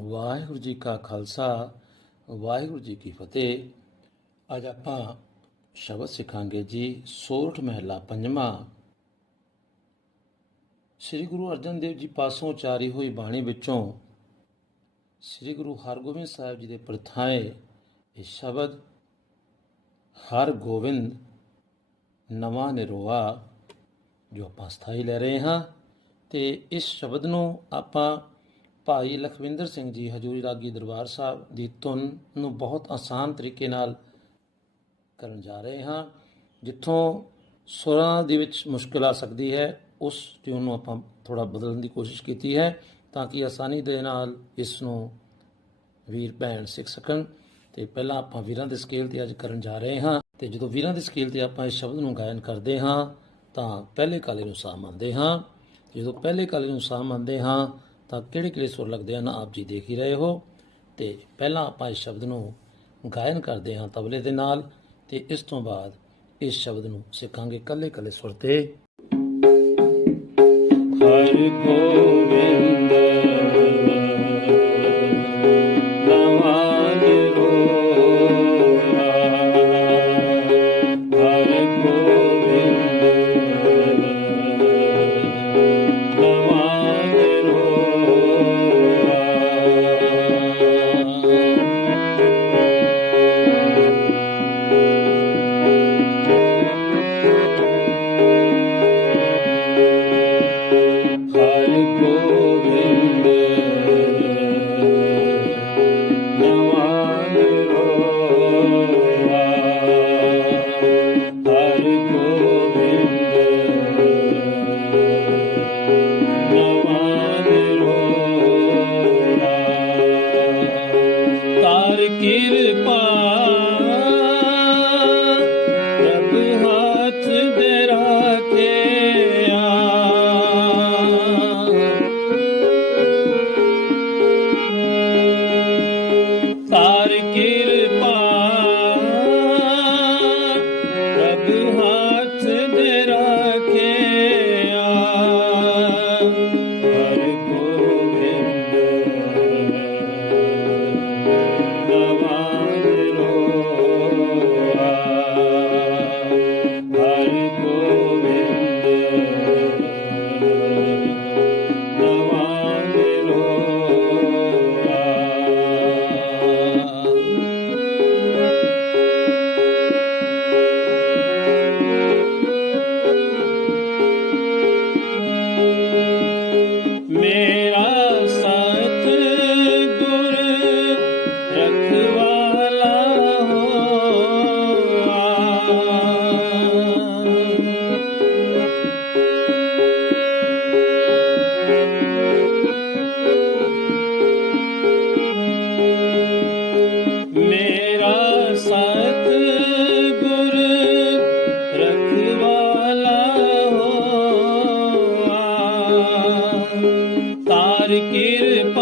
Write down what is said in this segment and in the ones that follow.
ਵਾਹਿਗੁਰੂ ਜੀ ਕਾ ਖਾਲਸਾ, ਵਾਹਿਗੁਰੂ ਜੀ ਕੀ ਫਤਿਹ। ਅੱਜ ਆਪਾਂ ਸ਼ਬਦ ਸਿੱਖਾਂਗੇ ਜੀ, ਸੋਰਠ ਮਹਿਲਾ ਪੰਜਵਾਂ। ਸ੍ਰੀ ਗੁਰੂ ਅਰਜਨ ਦੇਵ ਜੀ ਪਾਸੋਂ ਉਚਾਰੀ ਹੋਈ ਬਾਣੀ ਵਿੱਚੋਂ ਸ੍ਰੀ ਗੁਰੂ ਹਰਗੋਬਿੰਦ ਸਾਹਿਬ ਜੀ ਦੇ ਪ੍ਰਥਾਏ ਇਹ ਸ਼ਬਦ, ਹਰ ਗੋਬਿੰਦ ਨਵਾਂ ਨਿਰੋਆ, ਜੋ ਆਪਾਂ ਸਥਾਈ ਲੈ ਰਹੇ ਹਾਂ। ਤੇ ਇਸ ਸ਼ਬਦ ਨੂੰ ਆਪਾਂ ਭਾਈ ਲਖਵਿੰਦਰ ਸਿੰਘ ਜੀ ਹਜੂਰੀ ਰਾਗੀ ਦਰਬਾਰ ਸਾਹਿਬ ਦੀ ਧੁਨ ਨੂੰ ਬਹੁਤ ਆਸਾਨ ਤਰੀਕੇ ਨਾਲ ਕਰਨ ਜਾ ਰਹੇ ਹਾਂ, ਜਿੱਥੋਂ ਸੁਰਾਂ ਦੇ ਵਿੱਚ ਮੁਸ਼ਕਲ ਆ ਸਕਦੀ ਹੈ, ਉਸ ਟਿਊਨ ਨੂੰ ਆਪਾਂ ਥੋੜਾ ਬਦਲਣ ਦੀ ਕੋਸ਼ਿਸ਼ ਕੀਤੀ ਹੈ ਤਾਂ ਕਿ ਆਸਾਨੀ ਦੇ ਨਾਲ ਇਸ ਨੂੰ ਵੀਰ ਭੈਣ ਸਿੱਖ ਸਕਣ। ਤੇ ਪਹਿਲਾਂ ਆਪਾਂ ਵੀਰਾਂ ਦੇ ਸਕੇਲ ਤੇ ਅੱਜ ਕਰਨ ਜਾ ਰਹੇ ਹਾਂ ਤੇ ਜਦੋਂ ਵੀਰਾਂ ਦੇ ਸਕੇਲ ਤੇ ਆਪਾਂ ਇਸ ਸ਼ਬਦ ਨੂੰ ਗਾਇਨ ਕਰਦੇ ਹਾਂ ਤਾਂ ਪਹਿਲੇ ਕਾਲੇ ਨੂੰ ਸਾਹ ਮੰਨਦੇ ਹਾਂ। ਜਦੋਂ ਪਹਿਲੇ ਕਾਲੇ ਨੂੰ ਸਾਹ ਮੰਨਦੇ ਹਾਂ ਤਾਂ ਕਿਹੜੇ ਕਿਹੜੇ ਸੁਰ ਲੱਗਦੇ ਹਨ, ਆਪ ਜੀ ਦੇਖ ਹੀ ਰਹੇ ਹੋ। ਤੇ ਪਹਿਲਾਂ ਆਪਾਂ ਇਸ ਸ਼ਬਦ ਨੂੰ ਗਾਇਨ ਕਰਦੇ ਹਾਂ ਤਬਲੇ ਦੇ ਨਾਲ ਤੇ ਇਸ ਤੋਂ ਬਾਅਦ ਇਸ ਸ਼ਬਦ ਨੂੰ ਸਿੱਖਾਂਗੇ ਕੱਲੇ ਕੱਲੇ ਸੁਰ ਤੇ। ਹਰ ਗੋਬਿੰਦ ਹਰ ਤਾਰ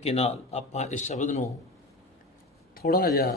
ਤਰੀਕੇ ਨਾਲ ਆਪਾਂ ਇਸ ਸ਼ਬਦ ਨੂੰ ਥੋੜਾ ਜਿਹਾ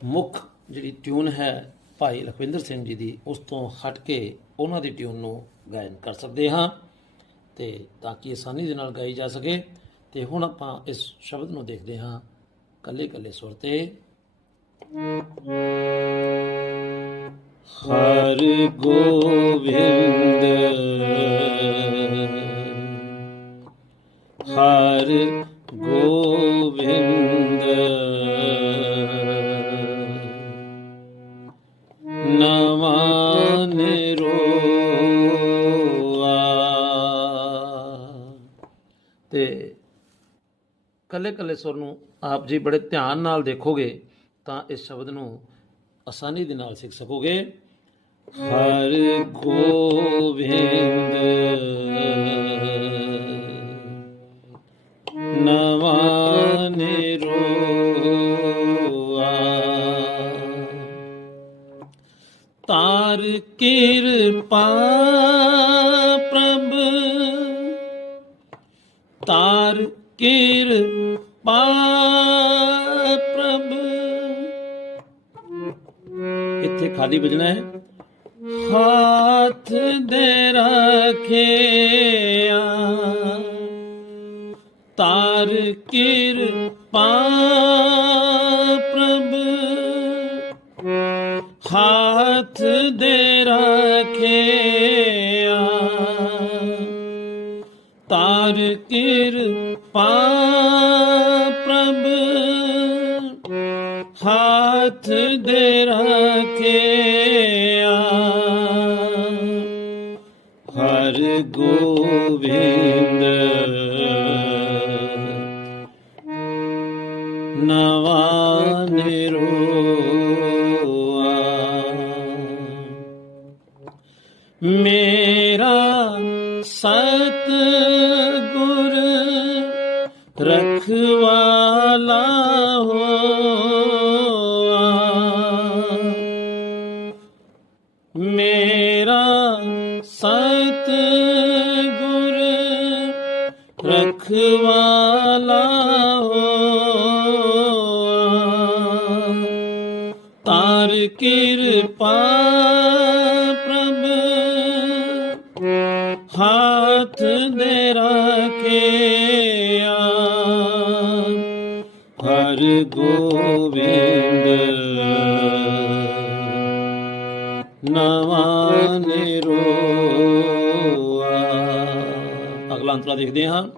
ਮੁੱਖ ਜਿਹੜੀ ਟਿਊਨ ਹੈ ਭਾਈ ਲਖਵਿੰਦਰ ਸਿੰਘ ਜੀ ਦੀ, ਉਸ ਤੋਂ ਹਟ ਕੇ ਉਹਨਾਂ ਦੀ ਟਿਊਨ ਨੂੰ ਗਾਇਨ ਕਰ ਸਕਦੇ ਹਾਂ ਤੇ ਤਾਂ ਕਿ ਆਸਾਨੀ ਦੇ ਨਾਲ ਗਾਈ ਜਾ ਸਕੇ। ਤੇ ਹੁਣ ਆਪਾਂ ਇਸ ਸ਼ਬਦ ਨੂੰ ਦੇਖਦੇ ਹਾਂ ਕੱਲੇ ਕੱਲੇ ਸੁਰ ਤੇ। ਹਰ ਗੋਬਿੰਦ ਹਰ ਕੱਲੇ ਕੱਲੇ ਸੁਰ ਨੂੰ ਆਪ ਜੀ ਬੜੇ ਧਿਆਨ ਨਾਲ ਦੇਖੋਗੇ, ਤਾਂ ਇਸ ਸ਼ਬਦ ਨੂੰ ਆਸਾਨੀ ਦੇ ਨਾਲ ਸਿੱਖ ਸਕੋਗੇ। ਹਰ ਗੋਬਿੰਦ ਨਵਾਂ ਨਿਰੋਆ। ਤਾਰ ਕਿਰਪਾ ਪ੍ਰਭ, ਤਾਰ ਕਿਰਪਾ ਪ੍ਰਭ। ਇੱਥੇ ਖਾਲੀ ਵਜਣਾ ਹੈ। ਹੱਥ ਦੇ ਰੱਖਿਆ। ਤਾਰ ਕਿਰਪਾ ਪ੍ਰਭ। ਹੱਥ ਦੇ ਰੱਖਿਆ। ਕਿਰਪਾ ਪ੍ਰਭ ਹੱਥ ਦੇ ਰੱਖਿਆ। ਹਰ ਗੋਬਿੰਦ ਨਵਾਂ ਨਿਰੋਆ। ਮੇਰਾ ਸਤ ਤਾਰ ਕਿਰਪਾ ਪ੍ਰਭ। ਹੱਥ ਦੇ ਰੱਖਿਆ ਹਰ ਗੋਬਿੰਦ ਨਵਾਂ ਨਿਰੋਆ। ਅਗਲਾ ਅੰਤਰਾ ਦੇਖਦੇ ਹਾਂ।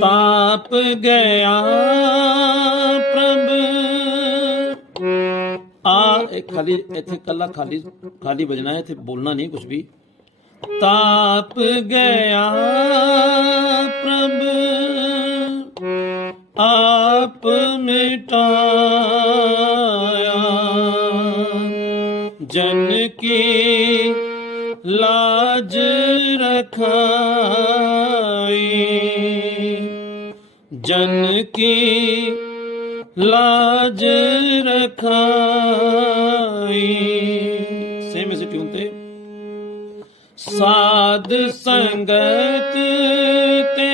ਤਾਪ ਗਿਆ। ਇਹ ਖਾਲੀ ਇੱਥੇ ਕੱਲਾ ਖਾਲੀ ਖਾਲੀ ਵਜਣਾ ਹੈ, ਇੱਥੇ ਬੋਲਣਾ ਨਹੀਂ ਕੁਝ ਵੀ। ਤਾਪ ਗਿਆ ਪ੍ਰਭ, ਆਪ ਮਿਟਾਇਆ ਜਨ ਕੀ ਲਾਜ ਰਖਾਈ, ਜਨ ਕੀ ਲਾਜ ਰਖਾਈ। ਸੇਮ ਇਸ ਟਿਊਨ ਤੇ ਸਾਧ ਸੰਗਤ ਤੇ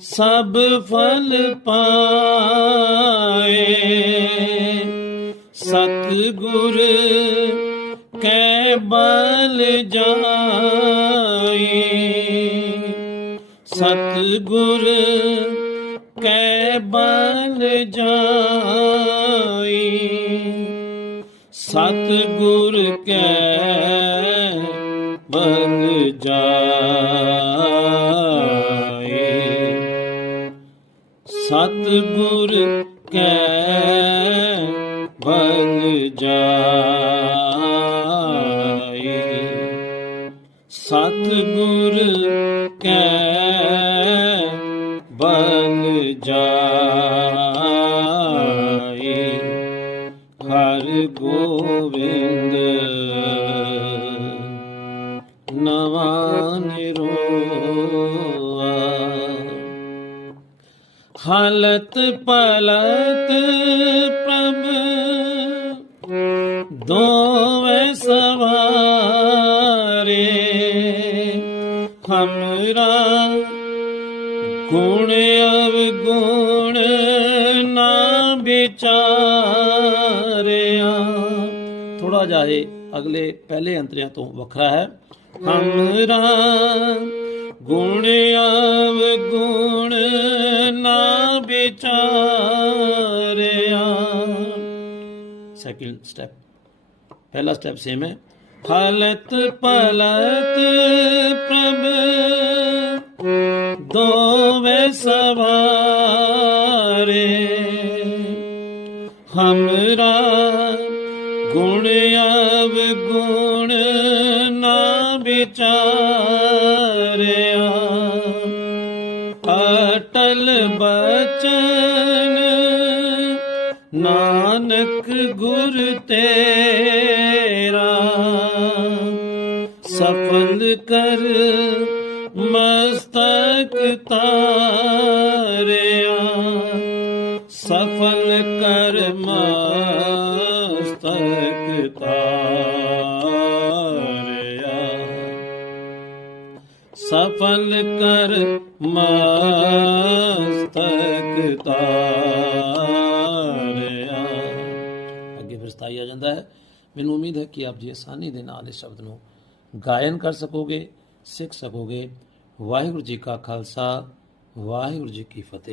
ਸਭ ਫਲ ਪਾਏ। ਸਤਿਗੁਰ ਕੈ ਬਲ ਜਾਈ। ਸਤਿਗੁਰ ਕੈ ਬਲ ਜਾਈ। ਸਤਿਗੁਰ ਕੈ ਬਲ ਜਾਈ। ਸਤਿਗੁਰ ਕੈ ਬੰਦ ਗੋਵਿੰਦ ਗੋਬਿੰਦ ਨਿਰੋਆ। ਹਾਲਤ ਪਲਤ ਪ੍ਰਭ ਦੋਵੇਂ ਸਵਾਰੇ। ਹਮਰਾ ਗੁਣ ਅਵਗੁਣ ਨਾ ਵਿਚਾਰਿਆ ਥੋੜਾ ਜਿਹਾ ਅਗਲੇ ਪਹਿਲੇ ਅੰਤਰਿਆਂ ਤੋਂ ਵੱਖਰਾ ਹੈ। ਹਮਰਾ ਗੁਣ ਅਵਗੁਣ ਨਾ ਵਿਚਾਰਿਆ। ਸੈਕਿੰਡ ਸਟੈਪ ਪਹਿਲਾ ਸਟੈਪ ਸੇਮ ਹੈ। ਫਲਤ ਪਲਤ ਪ੍ਰਭ, ਦੋਵੇ ਸਵਾਰੇ। ਹਮਰਾ ਗੁਰ ਤੇਰਾ ਸਫਲ ਕਰ ਮਸਤਕ ਤਾਰਿਆ ਸਫਲ ਕਰ ਮਸਤਕ ਤਾਰਿਆ। ਸਫਲ ਕਰ ਮਸਤਕ ਤਾਰਿਆ। ਮੈਨੂੰ ਉਮੀਦ ਹੈ ਕਿ ਆਪ ਜੀ ਆਸਾਨੀ ਦੇ ਨਾਲ ਇਸ ਸ਼ਬਦ ਨੂੰ ਗਾਇਨ ਕਰ ਸਕੋਗੇ, ਸਿੱਖ ਸਕੋਗੇ। ਵਾਹਿਗੁਰੂ ਜੀ ਕਾ ਖਾਲਸਾ, ਵਾਹਿਗੁਰੂ ਜੀ ਕੀ ਫਤਿਹ।